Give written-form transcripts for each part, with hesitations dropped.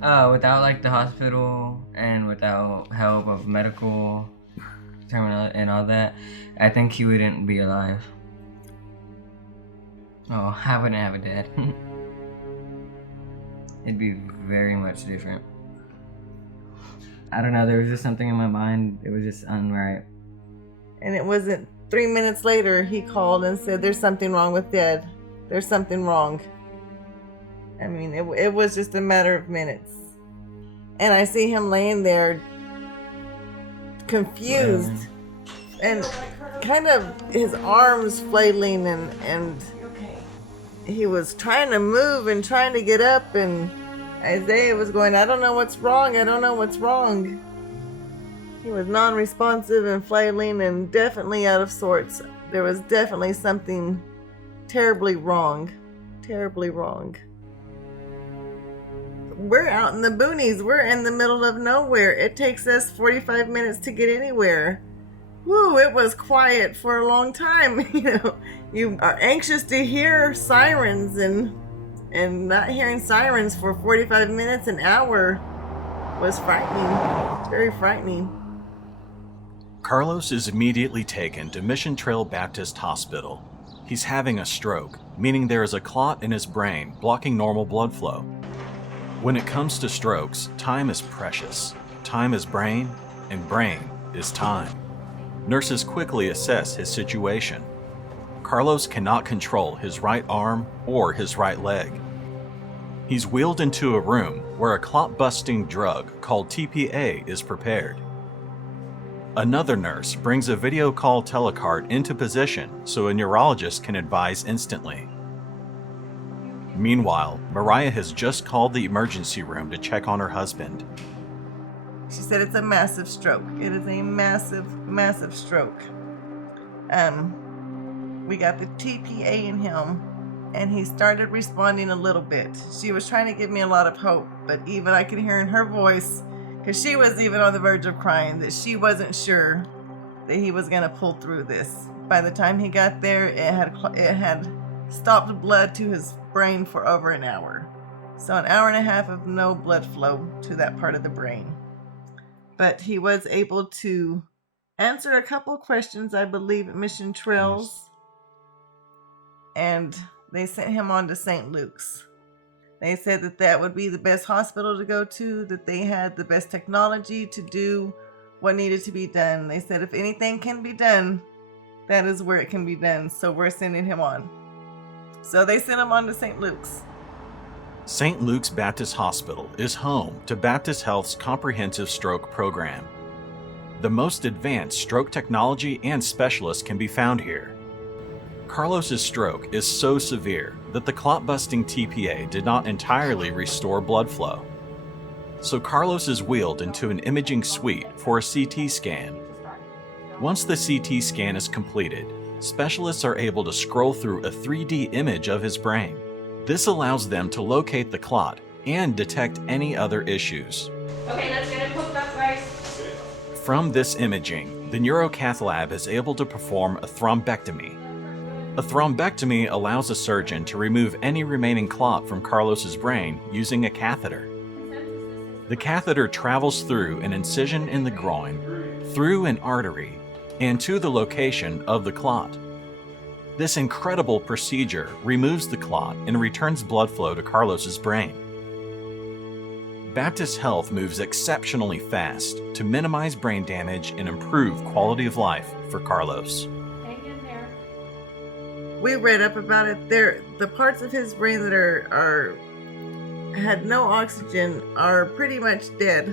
Without like the hospital and without help of medical terminal and all that, I think he wouldn't be alive. Oh, I wouldn't have a dad. It'd be very much different. I don't know, there was just something in my mind, it was just unright. And it wasn't 3 minutes later, he called and said, "There's something wrong with Dad. There's something wrong." I mean, it was just a matter of minutes. And I see him laying there confused and kind of his arms flailing, and he was trying to move and trying to get up, and Isaiah was going, "I don't know what's wrong. I don't know what's wrong." He was non-responsive and flailing and definitely out of sorts. There was definitely something terribly wrong. Terribly wrong. We're out in the boonies. We're in the middle of nowhere. It takes us 45 minutes to get anywhere. Woo, it was quiet for a long time. You are anxious to hear sirens, and not hearing sirens for 45 minutes, an hour, was frightening. Very frightening. Carlos is immediately taken to Mission Trail Baptist Hospital. He's having a stroke, meaning there is a clot in his brain blocking normal blood flow. When it comes to strokes, time is precious. Time is brain, and brain is time. Nurses quickly assess his situation. Carlos cannot control his right arm or his right leg. He's wheeled into a room where a clot-busting drug called TPA is prepared. Another nurse brings a video call telecart into position so a neurologist can advise instantly. Meanwhile, Mariah has just called the emergency room to check on her husband. She said it's a massive stroke. It is a massive, massive stroke. We got the TPA in him, and he started responding a little bit. She was trying to give me a lot of hope, but even I could hear in her voice, because she was even on the verge of crying, that she wasn't sure that he was going to pull through this. By the time he got there, it had stopped blood to his brain for over an hour. So an hour and a half of no blood flow to that part of the brain. But he was able to answer a couple questions, I believe, at Mission Trails. And they sent him on to St. Luke's. They said that that would be the best hospital to go to, that they had the best technology to do what needed to be done. They said if anything can be done, that is where it can be done. So we're sending him on. So they sent him on to St. Luke's. St. Luke's Baptist Hospital is home to Baptist Health's comprehensive stroke program. The most advanced stroke technology and specialists can be found here. Carlos's stroke is so severe that the clot-busting TPA did not entirely restore blood flow. So Carlos is wheeled into an imaging suite for a CT scan. Once the CT scan is completed, specialists are able to scroll through a 3D image of his brain. This allows them to locate the clot and detect any other issues. Okay, let's get it hooked up, guys. From this imaging, the neurocath lab is able to perform a thrombectomy. A thrombectomy allows a surgeon to remove any remaining clot from Carlos's brain using a catheter. The catheter travels through an incision in the groin, through an artery, and to the location of the clot. This incredible procedure removes the clot and returns blood flow to Carlos's brain. Baptist Health moves exceptionally fast to minimize brain damage and improve quality of life for Carlos. Hang in there. We read up about it. The parts of his brain that had no oxygen are pretty much dead.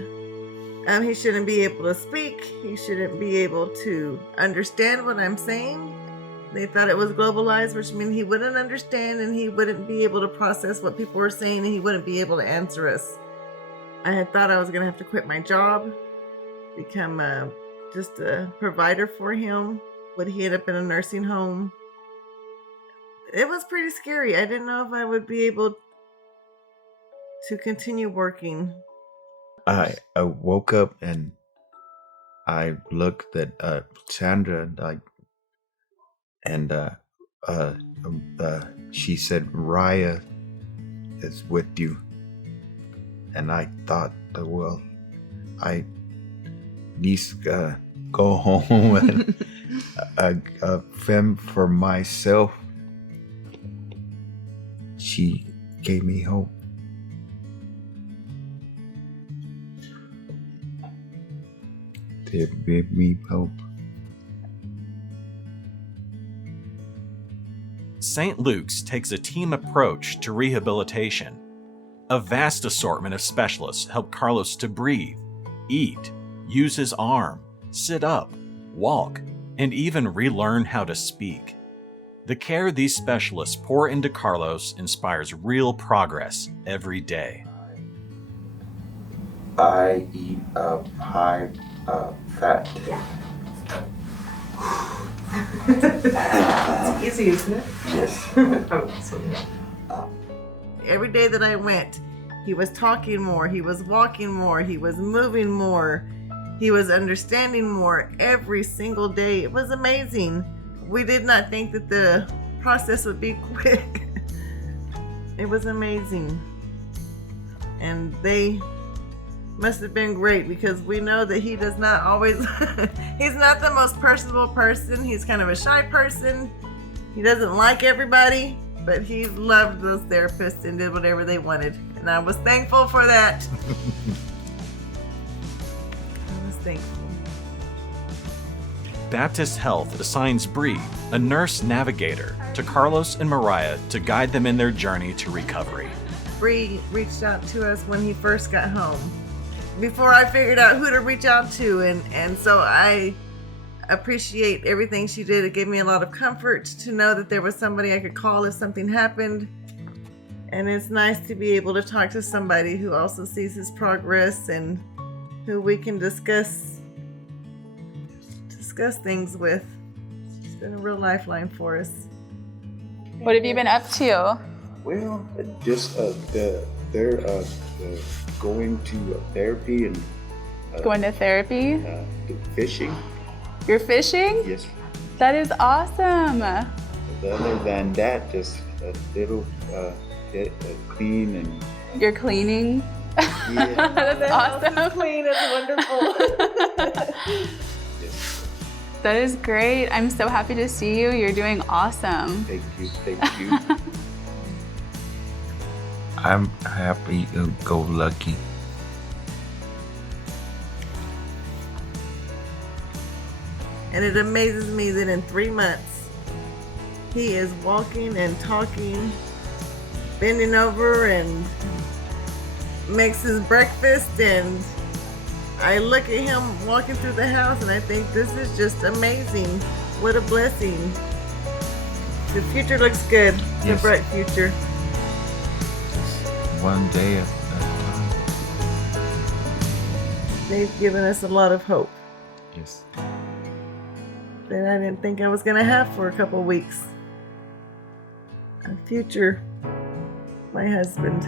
He shouldn't be able to speak. He shouldn't be able to understand what I'm saying. They thought it was globalized, which means he wouldn't understand and he wouldn't be able to process what people were saying, and he wouldn't be able to answer us. I had thought I was going to have to quit my job, become just a provider for him. Would he end up in a nursing home? It was pretty scary. I didn't know if I would be able to continue working. I woke up and I looked at Sandra, and she said Raya is with you, and I thought, well, I need to go home and fend for myself. She gave me hope. They gave me hope. St. Luke's takes a team approach to rehabilitation. A vast assortment of specialists help Carlos to breathe, eat, use his arm, sit up, walk, and even relearn how to speak. The care these specialists pour into Carlos inspires real progress every day. I eat a high fat. It's easy, isn't it? Yes. Every day that I went, he was talking more, he was walking more, he was moving more, he was understanding more every single day. It was amazing. We did not think that the process would be quick. It was amazing. And they must have been great, because we know that he does not always, he's not the most personable person. He's kind of a shy person. He doesn't like everybody, but he loved those therapists and did whatever they wanted. And I was thankful for that. I was thankful. Baptist Health assigns Bree, a nurse navigator, to Carlos and Mariah to guide them in their journey to recovery. Bree reached out to us when he first got home, before I figured out who to reach out to, and so I appreciate everything she did. It gave me a lot of comfort to know that there was somebody I could call if something happened, and it's nice to be able to talk to somebody who also sees his progress and who we can discuss things with. It's been a real lifeline for us. What have you been up to? Well, just they're going to therapy and Going to therapy? do fishing. You're fishing? Yes. That is awesome. Other than that, just a little get clean and You're cleaning? yeah. That's awesome. Clean, it's wonderful. Yes. That is great. I'm so happy to see you. You're doing awesome. Thank you. I'm happy and go lucky. And it amazes me that in 3 months, he is walking and talking, bending over and makes his breakfast, and I look at him walking through the house and I think this is just amazing. What a blessing. The future looks good. It's Yes. a bright future. One day at a time. They've given us a lot of hope Yes. that I didn't think I was going to have for a couple weeks. A future, my husband.